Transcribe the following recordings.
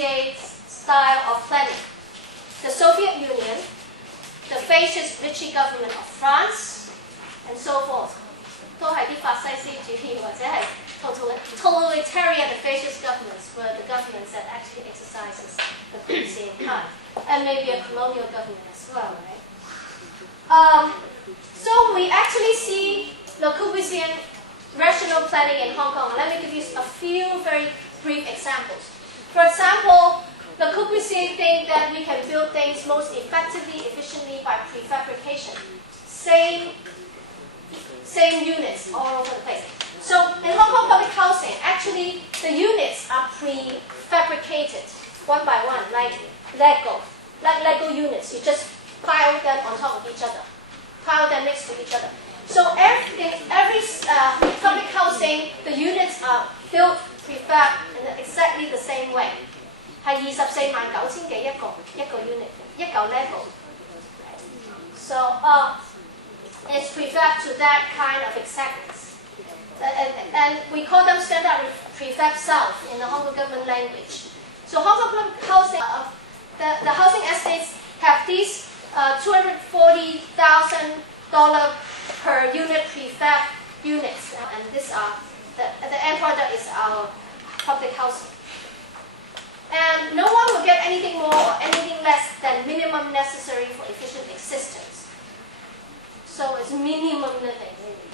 Corbusier style of planning. The Soviet Union, the fascist Vichy government of France, and so forth. 都係啲法西斯主義或者係 totalitarian and fascist governments were the governments that actually exercises the Corbusier kind, and maybe a colonial government as well, right? So we actually see Le Corbusian rational planning in Hong Kong. Let me give you a few very brief examples. For example, Le Corbusier thinks that we can build things most effectively, efficiently by prefabrication. Same units all over the place. So in Hong Kong public housing, actually the units are prefabricated one by one, like Lego units. You just pile them on top of each other, pile them next to each other. So in every public housing, the units are built prefab in exactly the same way. 係24,900幾一個 unit， 一嚿 Lego. So it's prefab to that kind of exactness. And we call them standard prefab cells in the Hong Kong government language. So Hong Kong housing, the housing estates have these $240,000 per unit prefab units, and this are the end product is our public housing. And no one will get anything more or anything less than minimum necessary for efficient existence. So it's minimum living, really.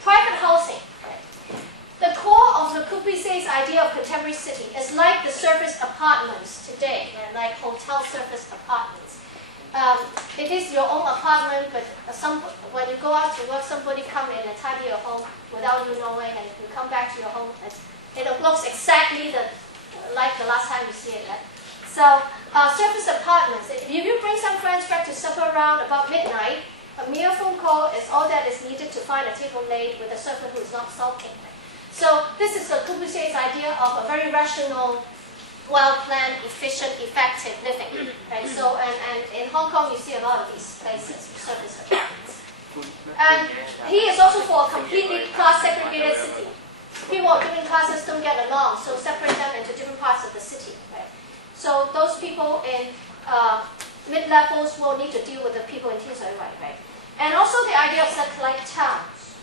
Private housing. The core of Le Corbusier's idea of contemporary city is like the service apartments today, like hotel service apartments. It is your own apartment, but when you go out to work, somebody come in and tidy your home without you knowing, and you come back to your home, it looks exactly like the last time you see it. Right? So service apartments, if you bring some friends back to supper around about midnight, a mere phone call is all that is needed to find a table laid with a servant who is not sulking. So this is Le Corbusier's idea of a very rational, well-planned, efficient, effective living. Right? So, and in Hong Kong, you see a lot of these places, service apartments. And he is also for a completely class-segregated city. People of different classes don't get along, so separate them into different parts of the city. Right? So those people in mid-levels will need to deal with the people in Tinsui Wai, right? And also the idea of satellite towns,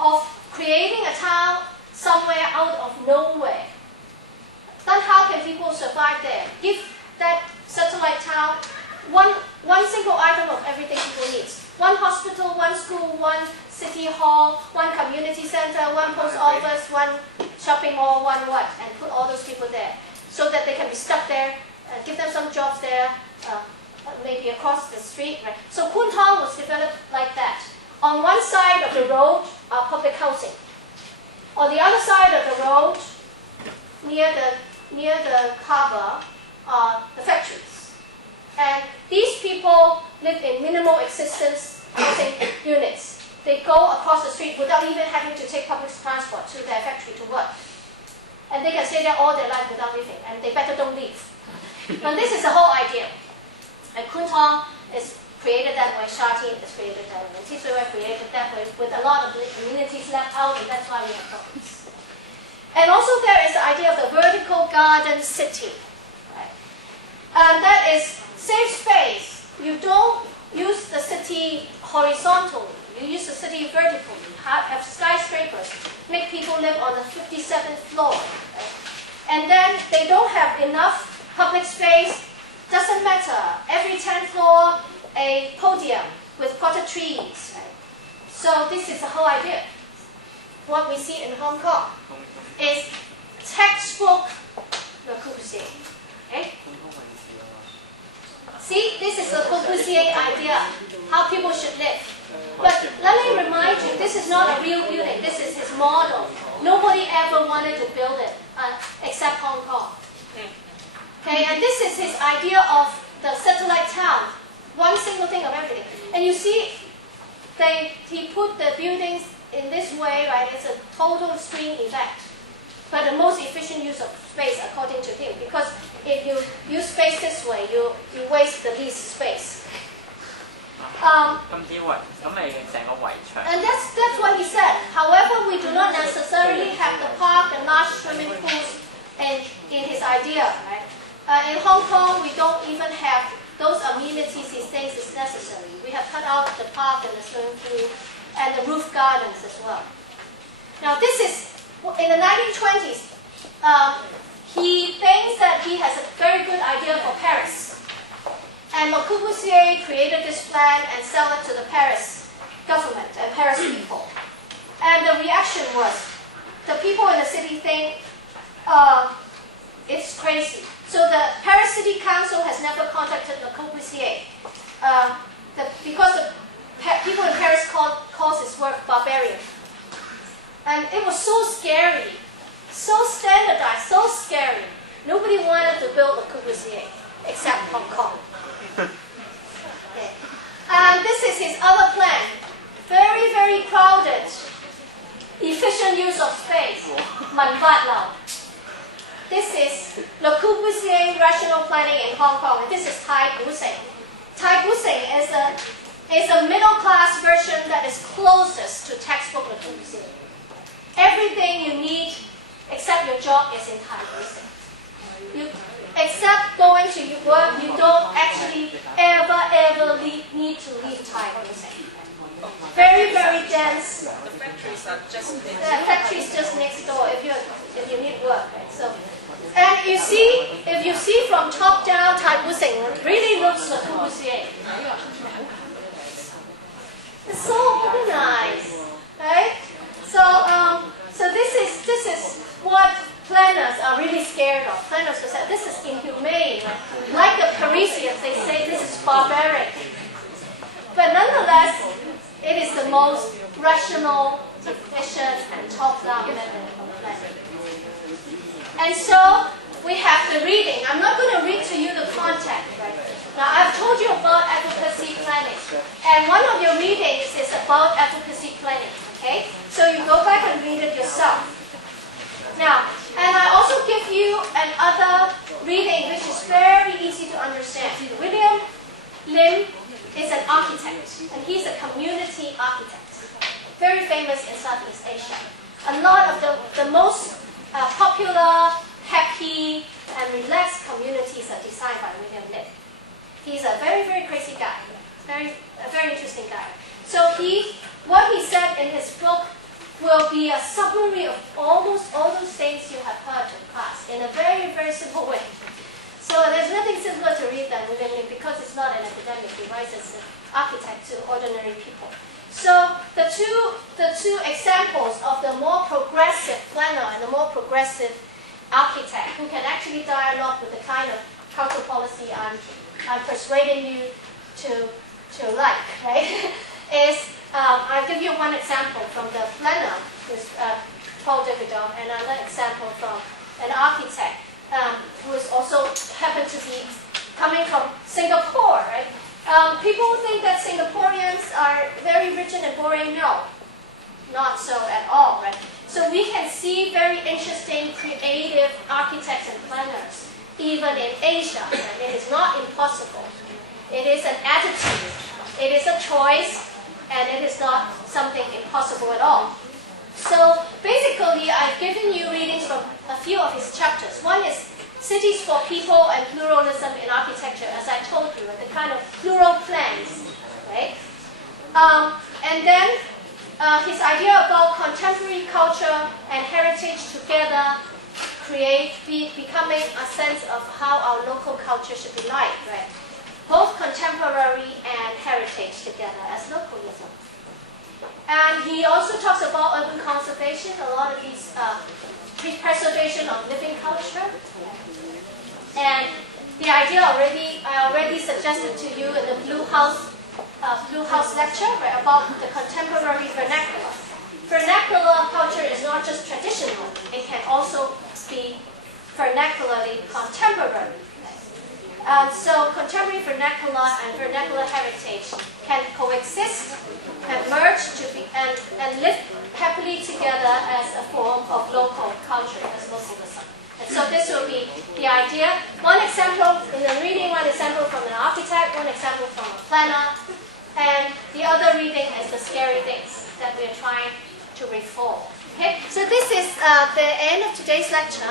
of creating a town somewhere out of nowhere. Then how can people survive there? Give that satellite town one single item of everything people need. One hospital, one school, one city hall, one community center, one post office, one shopping mall, one what, and put all those people there so that they can be stuck there, give them some jobs there, maybe across the street. Right? So Kwun Tong was developed like that. On one side of the road are public housing. On the other side of the road, near the harbour, are the factories. And these people live in minimal existence housing units. They go across the street without even having to take public transport to their factory to work. And they can stay there all their life without leaving, and they better don't leave. But this is the whole idea. And Kwun Tong is created that way, Sha Tin is created that way, and Tinsui Wai created that way with a lot of the amenities left out, and that's why we have problems. And also there is the idea of the vertical garden city. Right? And that is save space. You don't use the city horizontally. You use the city vertically. Have skyscrapers. Make people live on the 57th floor. Right? And then they don't have enough public space. Doesn't matter. Every 10th floor, a podium with potted trees. Right? So this is the whole idea. What we see in Hong Kong is textbook Le Corbusier. Okay? See, this is the Corbusier idea, how people should live. But let me remind you, this is not a real building. This is his model. Nobody ever wanted to build it except Hong Kong. Okay, and this is his idea of the satellite town. One single thing of everything. And you see, he put the buildings in this way, right? It's a total screen effect. But the most efficient use of space, according to him, because if you use space this way, you waste the least space. And that's what he said. However, we do not necessarily have the park and large swimming pools in his idea, right? In Hong Kong, we don't even have those amenities he thinks is necessary. We have cut out the park and the swimming pool and the roof gardens as well. Now this is, in the 1920s, he thinks that he has a very good idea for Paris. And Le Corbusier created this plan and sell it to the Paris government and Paris people. And the reaction was, the people in the city think it's crazy. So the Paris City Council has never contacted Le Corbusier because the people in Paris calls his work barbarian. And it was so scary, so standardized, so scary. Nobody wanted to build Le Corbusier except Hong Kong. Okay. This is his other plan. Very, very crowded, efficient use of space. Man Wat Lao. This is Le Corbusier rational planning in Hong Kong. And this is Tai Gusing. Tai Gusing is a middle-class version that is closest to textbook Le Corbusier. Everything you need except your job is in Tai Gusing. Except going to your work, you don't actually ever need to leave Tai Gusing. Very, very dense. The factories are just next door. The factories just next door if you need work. Right? So, and if you see from top down, Tai Gusing really looks like Le Corbusier. It's so organized, right? So this is what planners are really scared of. Planners will say this is inhumane, like the Parisians. They say this is barbaric. But nonetheless, it is the most rational, efficient, and top-down method of planning. And so we have the reading. I'm not going to read to you the content. Right? Now I've told you about advocacy planning, and one of your readings is about advocacy planning. Okay, so you go back and read it yourself. Now, and I also give you another reading which is very easy to understand. William Lim is an architect, and he's a community architect, very famous in Southeast Asia. A lot of the most popular, happy, and relaxed communities are designed by William Lim. He's a very, very crazy guy, a very interesting guy. So what he said in his book will be a summary of almost all those things you have heard in class in a very, very simple way. So there's nothing simpler to read than William Lim because it's not an academic. He writes as an architect to ordinary people. So the two examples of the more progressive planner and the more progressive architect who can actually dialogue with the kind of cultural policy I'm persuading you to like, right? I'll give you one example from the planner, who's Paul Davidoff, and another example from an architect who is also happened to be coming from Singapore, right? People think that Singaporeans are very rigid and boring. No, not so at all, right? So we can see very interesting, creative architects and planners, even in Asia. And it is not impossible. It is an attitude. It is a choice, and it is not something impossible at all. So basically, I've given you readings from a few of his chapters. One is Cities for People and Pluralism in Architecture, as I told you, the kind of plural plans, right? And then his idea about contemporary culture and heritage together becoming a sense of how our local culture should be like, right? Both contemporary and heritage together as localism. And he also talks about urban conservation, a lot of these preservation of living culture. And the idea I already suggested to you in the Blue House lecture, right, about the contemporary vernacular. Vernacular culture is not just traditional, it can also be vernacularly contemporary. So contemporary vernacular and vernacular heritage can coexist and merge and live happily together as a form of local culture, as localism. And so this will be the idea. One example in the reading, one example from an architect, one example from a planner, and the other reading is the scary things that we're trying to reform. Okay, so this is the end of today's lecture.